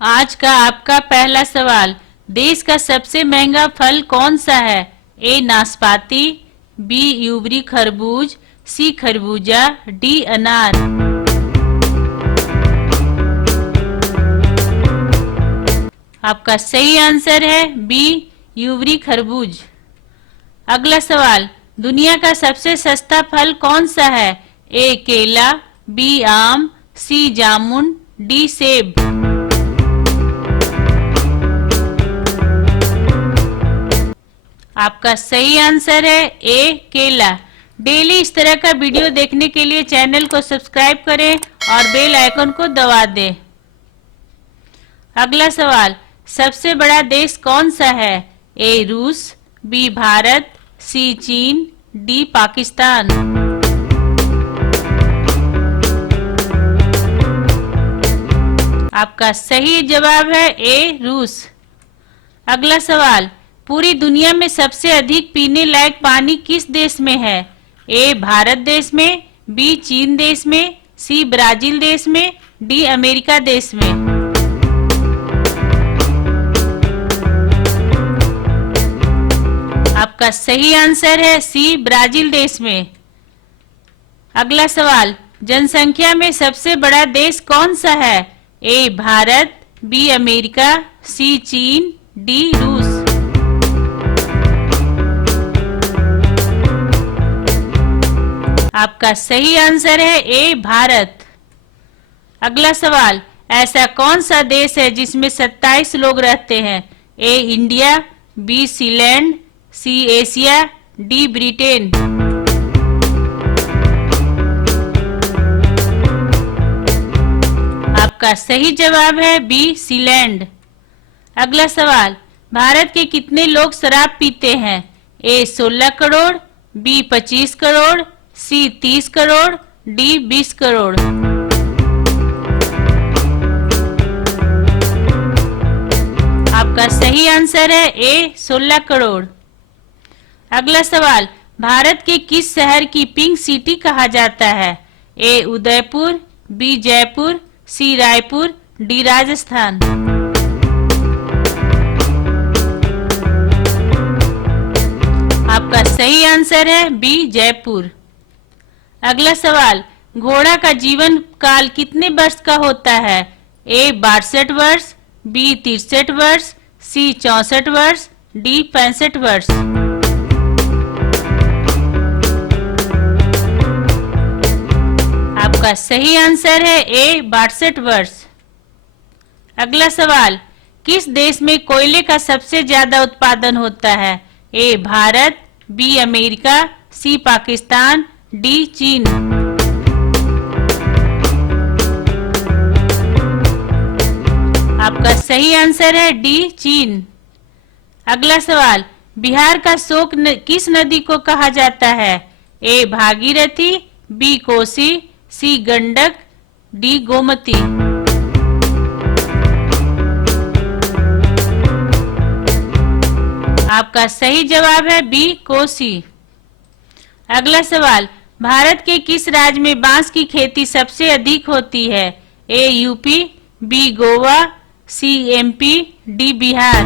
आज का आपका पहला सवाल, देश का सबसे महंगा फल कौन सा है? ए नाशपाती, बी यूबरी खरबूज, सी खरबूजा, डी अनार। आपका सही आंसर है बी यूबरी खरबूज। अगला सवाल, दुनिया का सबसे सस्ता फल कौन सा है? ए केला, बी आम, सी जामुन, डी सेब। आपका सही आंसर है ए केला। डेली इस तरह का वीडियो देखने के लिए चैनल को सब्सक्राइब करें और बेल आइकन को दबा दें। अगला सवाल, सबसे बड़ा देश कौन सा है? ए रूस, बी भारत, सी चीन, डी पाकिस्तान। आपका सही जवाब है ए रूस। अगला सवाल, पूरी दुनिया में सबसे अधिक पीने लायक पानी किस देश में है? ए भारत देश में, बी चीन देश में, सी ब्राजील देश में, डी अमेरिका देश में। आपका सही आंसर है सी ब्राजील देश में। अगला सवाल, जनसंख्या में सबसे बड़ा देश कौन सा है? ए भारत, बी अमेरिका, सी चीन, डी रूस। आपका सही आंसर है ए भारत। अगला सवाल, ऐसा कौन सा देश है जिसमें 27 लोग रहते हैं? A India, B Sealand, C Asia, D Britain. आपका सही जवाब है बी सीलैंड। अगला सवाल, भारत के कितने लोग शराब पीते हैं? ए 16 करोड़, बी 25 करोड़, सी 30 करोड़, डी 20 करोड़। आपका सही आंसर है ए 16 करोड़। अगला सवाल, भारत के किस शहर की पिंक सिटी कहा जाता है? ए उदयपुर, बी जयपुर, सी रायपुर, डी राजस्थान। आपका सही आंसर है बी जयपुर। अगला सवाल, घोड़ा का जीवन काल कितने वर्ष का होता है? ए 62 वर्ष, बी 63 वर्ष, सी 64 वर्ष, डी 65 वर्ष। आपका सही आंसर है ए 62 वर्ष। अगला सवाल, किस देश में कोयले का सबसे ज्यादा उत्पादन होता है? ए भारत, बी अमेरिका, सी पाकिस्तान, डी चीन। आपका सही आंसर है डी चीन। अगला सवाल, बिहार का शोक किस नदी को कहा जाता है? ए भागीरथी, बी कोसी, सी गंडक, डी गोमती। आपका सही जवाब है बी कोसी। अगला सवाल, भारत के किस राज्य में बांस की खेती सबसे अधिक होती है? ए यूपी, बी गोवा, सी एमपी, डी बिहार।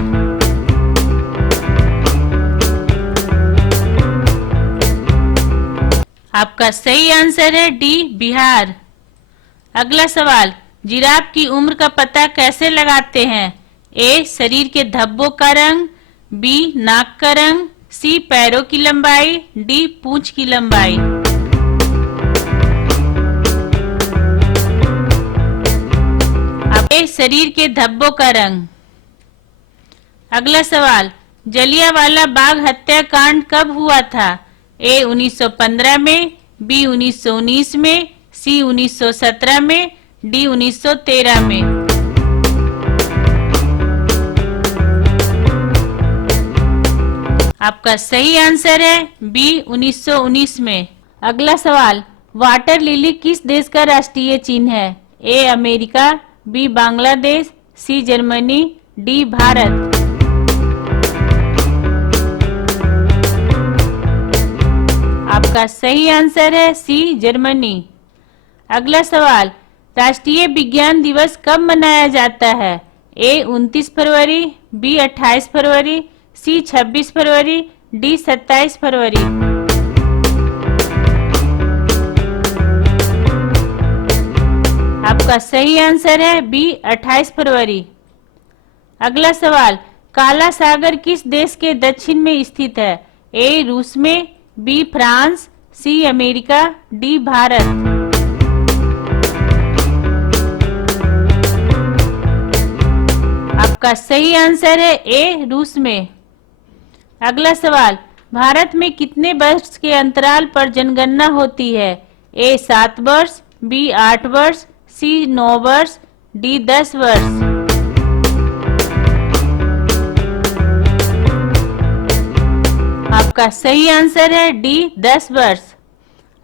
आपका सही आंसर है डी बिहार। अगला सवाल, जिराफ की उम्र का पता कैसे लगाते हैं? ए शरीर के धब्बों का रंग, बी नाक का रंग, सी पैरों की लंबाई, डी पूंछ की लंबाई। ए शरीर के धब्बों का रंग। अगला सवाल, जलियांवाला बाग हत्याकांड कब हुआ था? ए 1915 में, बी 1919 में, सी 1917 में, डी 1913 में। आपका सही आंसर है बी 1919 में। अगला सवाल, वाटर लिली किस देश का राष्ट्रीय चिन्ह है? A America, B Bangladesh, C Germany, D Bharat. आपका सही आंसर है सी जर्मनी। अगला सवाल, राष्ट्रीय विज्ञान दिवस कब मनाया जाता है? ए 29 फरवरी, बी 28 फरवरी, सी 26 फरवरी, डी 27 फरवरी। आपका सही आंसर है बी 28 फरवरी। अगला सवाल, काला सागर किस देश के दक्षिण में स्थित है? ए रूस में, B France, C America, D Bharat. आपका सही आंसर है ए रूस में। अगला सवाल, भारत में कितने वर्ष के अंतराल पर जनगणना होती है? ए 7 वर्ष, बी 8 वर्ष, सी 9 वर्ष, डी 10 वर्ष। आपका सही आंसर है डी 10 वर्ष।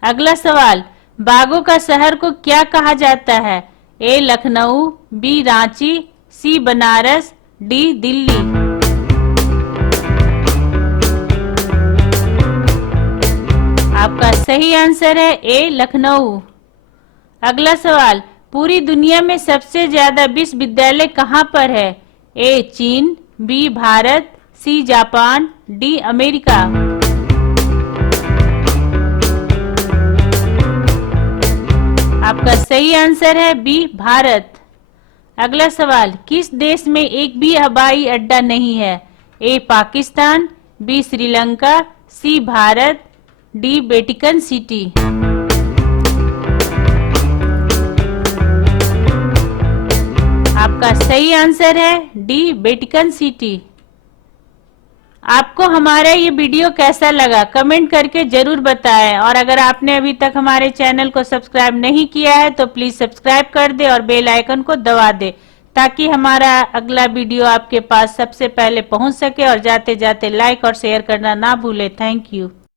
अगला सवाल, बाघों का शहर को क्या कहा जाता है? ए लखनऊ, बी रांची, सी बनारस, डी दिल्ली। आपका सही आंसर है ए लखनऊ। अगला सवाल, पूरी दुनिया में सबसे ज्यादा विश्वविद्यालय कहां पर है? ए चीन, B Bharat, C Japan, D America. आपका सही आंसर है बी भारत। अगला सवाल, किस देश में एक भी हवाई अड्डा नहीं है? ए पाकिस्तान, बी श्रीलंका, सी भारत, डी वेटिकन सिटी। आपका सही आंसर है डी वेटिकन सिटी। आपको हमारा ये वीडियो कैसा लगा कमेंट करके जरूर बताएं, और अगर आपने अभी तक हमारे चैनल को सब्सक्राइब नहीं किया है तो प्लीज सब्सक्राइब कर दे और बेल आइकन को दबा दे, ताकि हमारा अगला वीडियो आपके पास सबसे पहले पहुंच सके। और जाते जाते लाइक और शेयर करना ना भूले। Thank you.